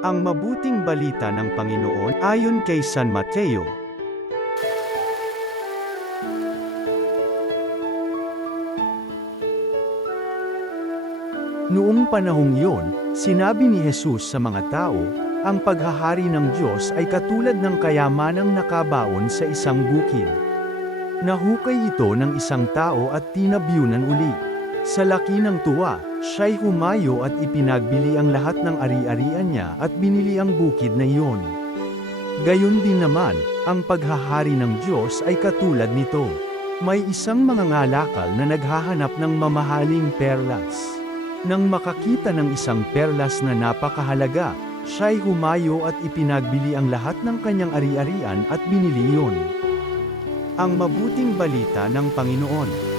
Ang mabuting balita ng Panginoon ayon kay San Mateo. Noong panahong iyon, sinabi ni Jesus sa mga tao, ang paghahari ng Diyos ay katulad ng kayamanang nakabaon sa isang bukid. Nahukay ito ng isang tao at tinabyunan uli. Sa laki ng tuwa, siya'y humayo at ipinagbili ang lahat ng ari-arian niya at binili ang bukid na iyon. Gayon din naman, ang paghahari ng Diyos ay katulad nito. May isang mangangalakal na naghahanap ng mamahaling perlas. Nang makakita ng isang perlas na napakahalaga, siya'y humayo at ipinagbili ang lahat ng kanyang ari-arian at binili iyon. Ang mabuting balita ng Panginoon.